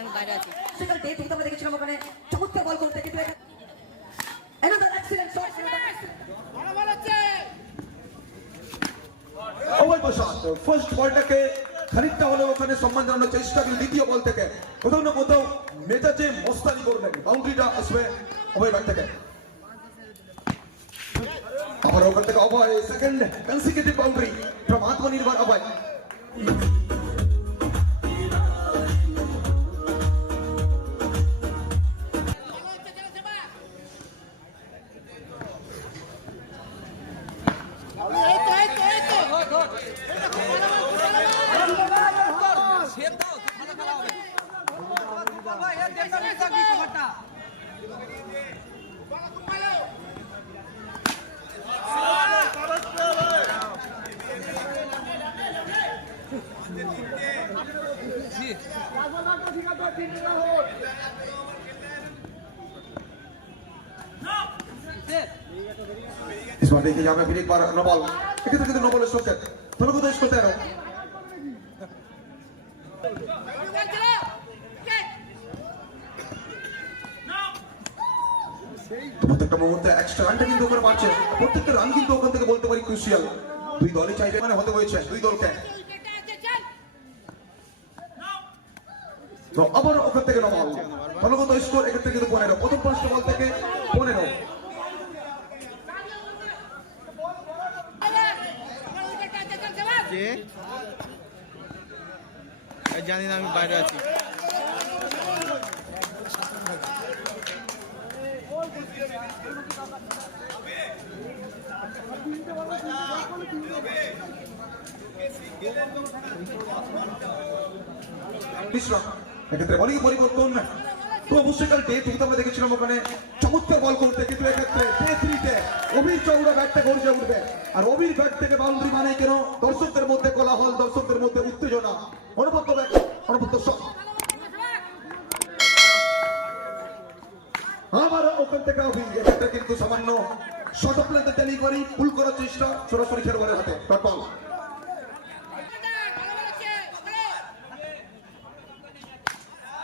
আমি বাইরে আছি। সেখানে ডে থেকে আমরা দেখেছিলাম ওখানে চমৎকার বল করতে কিন্তু another excellent shot ভালো বল হচ্ছে ওভার শট ফার্স্ট বলটাকে খানিকটা হলেও ওখানে সম্মান জানানোর চেষ্টা কিন্তু দ্বিতীয় বল থেকে কোথাও না কোথাও মেজাজে মস্তানি করলেন বাউন্ডারিটা আসবে অভয় ব্যাট থেকে আবার ওখান থেকে অভয় সেকেন্ড কনসিকিউটিভ বাউন্ডারি ফ্রম আত্মনির্ভর অভয় इस बार देखिए यहाँ पे फिर एक बार नो बॉल कितने नो बॉल स्ट्रोक है दोनों को तो इसको तैयार हो প্রত্যেকটা মুহূর্তে এক্সট্রা রানটা কিন্তু ওখানে পাচ্ছে প্রত্যেকটা রান কিন্তু ওখান থেকে বলতে পারি ক্রুশিয়াল দুই দলই চাইবে মানে হতে হয়েছে দুই দলকে তো আবার ওখান থেকে নো বল দলগত স্কোর এক্ষেত্রে কিন্তু 15 প্রথম পাঁচটা বল থেকে 15 জানি না আমি বাইরে আছি এক্ষেত্রে বলিং পরিবর্তন তো অবশ্যই কাল ডে টুতে আমরা দেখেছিলাম ওখানে চমৎকার বল করতে কিন্তু এক্ষেত্রে ডে 3-তে অভির চৌড়া ব্যাটটা গর্জে উঠবে আর অভির ব্যাট থেকে বাউন্ডারি মানে কেন দর্শকদের মধ্যে কোলাহল দর্শকদের মধ্যে উত্তেজনা অনবদ্য শট আবার ওখান থেকে অভি এক্ষেত্রে কিন্তু সামান্য শট অফ লেন্থে ডেলিভারি পুল করার চেষ্টা সরাসরি খেলোয়াড়ের হাতে ডট বল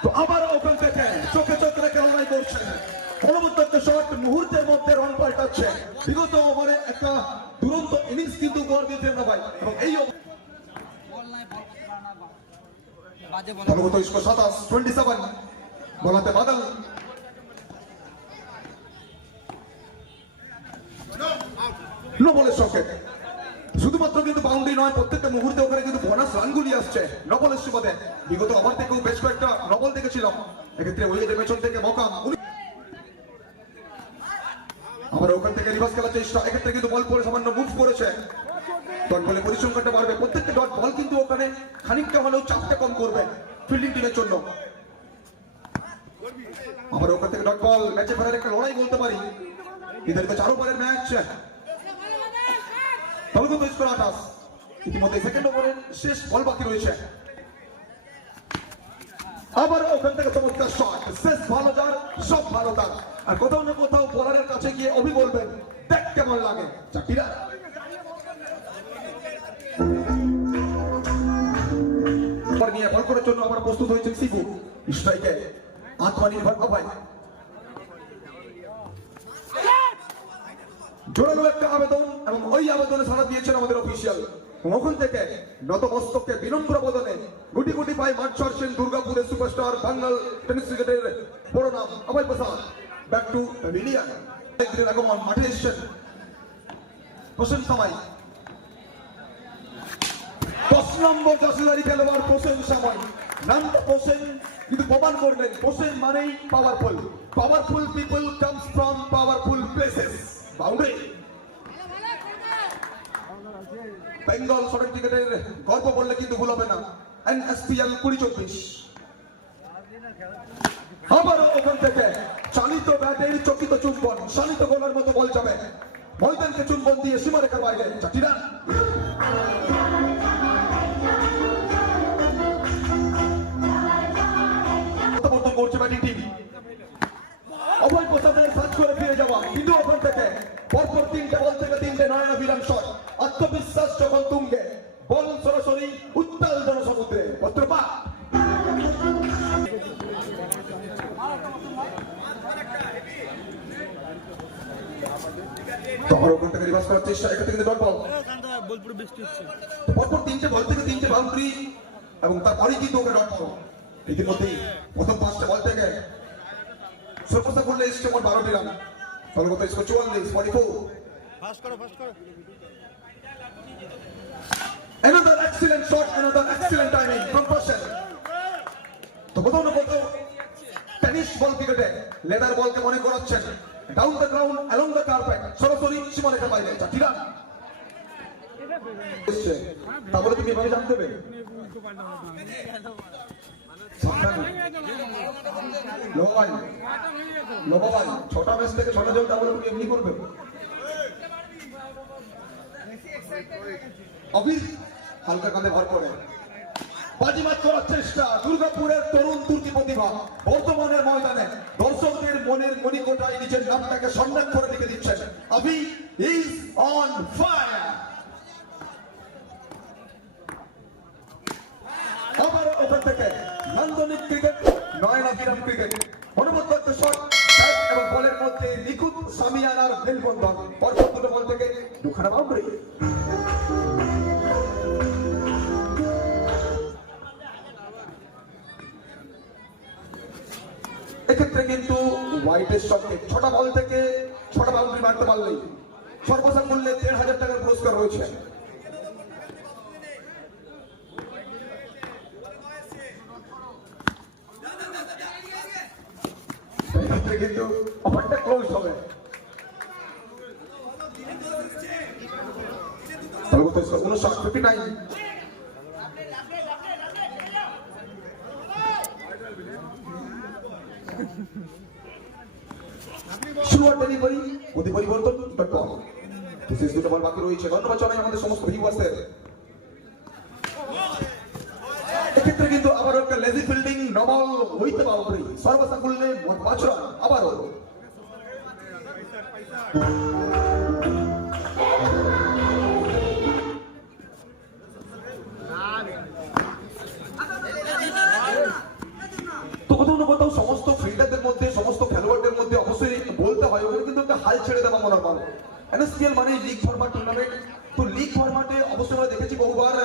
তো আবার ওখান থেকে চোখে চোখ রেখে লড়াই করছেন অনবদ্য একটা শট মুহূর্তের মধ্যে রান পাল্টাচ্ছে বিগত ওভারে একটা দুরন্ত ইনিংস কিন্তু উপহার দিয়েছেন ভাই এবং এই অনুগত স্কোর 27 বলাতে বাদল নো বলের সংকেত শুধুমাত্র কিন্তু বাউন্ডারি নয় প্রত্যেকটা মুহূর্তে ওখানে কিন্তু বোনাস রানগুলি আসছে নবলের সুবাদে বিগত ওভার থেকেও বেশ কয়েকটা নবল দেখেছিলাম এক্ষেত্রে উইকেটের পেছন থেকে মকাম আবার ওখান থেকে রিভার্স খেলার চেষ্টা এক্ষেত্রে কিন্তু বল পরে সামান্য মুভ করেছে ডট বলে পরিসংখ্যানটা বাড়বে প্রত্যেকটা ডট বল কিন্তু ওখানে খানিকটা হলেও চাপটা কম করবে ফিল্ডিং টিমের জন্য আবার ওখান থেকে ডট বল ম্যাচে ফেরার একটা লড়াই বলতে পারি এদেরকে 4 ওভারের ম্যাচ দলগত স্কোর 28 ইতিমধ্যে সেকেন্ড ওভারের শেষ বল বাকি রয়েছে আবার ওখান থেকে চমৎকার শট শেষ ভালো যার সব ভালো তার আর কোথাও না কোথাও বোলারের কাছে গিয়ে অভি বলবেন দেখ কেমন লাগে চাটিরা নিয়ে বল করার জন্য আবার প্রস্তুত হয়েছে সিবু স্ট্রাইকে আত্মনির্ভর অভয় জোরালো একটা আবেদন এবং ওই আবেদনে সাড়া দিয়েছেন আমাদের অফিসিয়াল ওখান থেকে নতমস্তকে বিনম্র বদনে গুটি গুটি পায় মাঠ ছাড়ছেন দুর্গাপুরের সুপারস্টার বাঙ্গাল টেনিস ক্রিকেটের বড় নাম অভয় প্রসাদ ব্যাক টু প্যাভিলিয়ন একদিনের আগমন মাঠে এসছেন হোসেন সামাই 10 নম্বর জাসিদারি খেলোয়াড় হোসেন সামাই নামটা হোসেন কিন্তু প্রমাণ করবেন হোসেন মানেই powerful people comes from powerful places boundary Bengal short ক্রিকেটের গর্ব বললে কিন্তু ভুল হবে না এনএসপিএল 2024 আবারও ওখান থেকে চালিত ব্যাটের চকিত চুম্বন চালিত গোলার মতো বল যাবে ময়দানকে চুম্বন দিয়ে সীমারেখার বাইরে 4টি রান করছে ব্যাটিং টিম অভয় প্রসাদের সার্চ করে ফিরে যাওয়া কিন্তু ওখান থেকে পরপর 3টে বল থেকে 3টে নয়না বিরাম শট আত্মবিশ্বাস যখন তুঙ্গে বল সরাসরি উত্তাল জনসমুদ্রে পত্রপা পাস করার চেষ্টা, এখান থেকে ডট বল। বোলপুর বৃষ্টি হচ্ছে। পরপর 3টে বল থেকে 3টে বাউন্ডারি এবং তারপরেই কিন্তু ওকে ডট বল। ইতিমধ্যেই প্রথম 5টে বল থেকে সর্বোচ্চ করলে এসছে মোট 12টি রান। দলগত স্কোর 44, 44। ফাস্ট করো। Another excellent shot, another excellent timing from Prashan. তো কোথাও না কোথাও টেনিস বল ক্রিকেটে লেদার বলকে মনে করাচ্ছেন down the ground along the carpet, সরাসরি সীমারেখার বাইরে। চারটি রান তাহলে তুমি এভাবে জানতে হবে লোবাই 6টা ম্যাচ থেকে 6টা জল, তাহলে তুমি এমনি করবে। অভির হালকা কাঁধে ভর করে বাজিমাত করার চেষ্টা। দুর্গাপুরের তরুণ তুর্কি প্রতিভা বর্তমানের ময়দানে দর্শকদের মনের মণিকোঠায় নিজের নামটাকে সম্মান করে লিখে দিচ্ছেন। অভি ইজ অন ফায়ার। আবার ওপর থেকে নান্দনিক ক্রিকেট, নয়নাভিরাম ক্রিকেট, অনুমোদিত শট, ব্যাট এবং বলের মধ্যে নিখুঁত সামিয়ানার মেলবন্ধন। পরপর দুটো বল থেকে দুখানা বাউন্ডারি। এক্ষেত্রে কিন্তু হোয়াইটের সঙ্গে 6টা বল থেকে 6টা বাউন্ডারি মারতে পারলেই সর্বোচ্চ মূল্যে 1,500 টাকার পুরস্কার রয়েছে। এক্ষেত্রে কিন্তু ওভারটা ক্লোজ হবে। দলগত স্কোর 59। শুরুয়ার ডেলিভারি গতি পরিবর্তন, বাট বল শেষ দুটো বল বাকি রয়েছে। ধন্যবাদ জানাই আমাদের সমস্ত ভিউয়ার্সদের। এক্ষেত্রে কিন্তু আবারও একটা লেজি ফিল্ডিং, নবল হইতে বাউন্ডারি, সর্বোচ্চ মূল্যে 5 রান। আবারও কোথাও না কোথাও সমস্ত ফিল্ডারদের মধ্যে, সমস্ত খেলোয়াড়দের মধ্যে অবশ্যই বলতে হয় ওখানে কিন্তু একটা হাল ছেড়ে দেওয়া মনে হয়। এনএসপিএল মানে লিগ ফরম্যাট টুর্নামেন্ট। তো লিগ ফরম্যাটে অবশ্যই আমরা দেখেছি বহুবার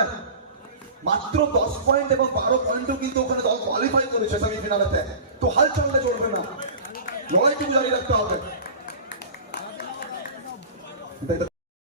মাত্র 10 পয়েন্ট এবং 12 পয়েন্টও কিন্তু ওখানে দল কোয়ালিফাই করেছে সেমিফাইনালেতে। তো হাল ছাড়লে চলবে না, লড়াইটুকু জারি রাখতে হবে।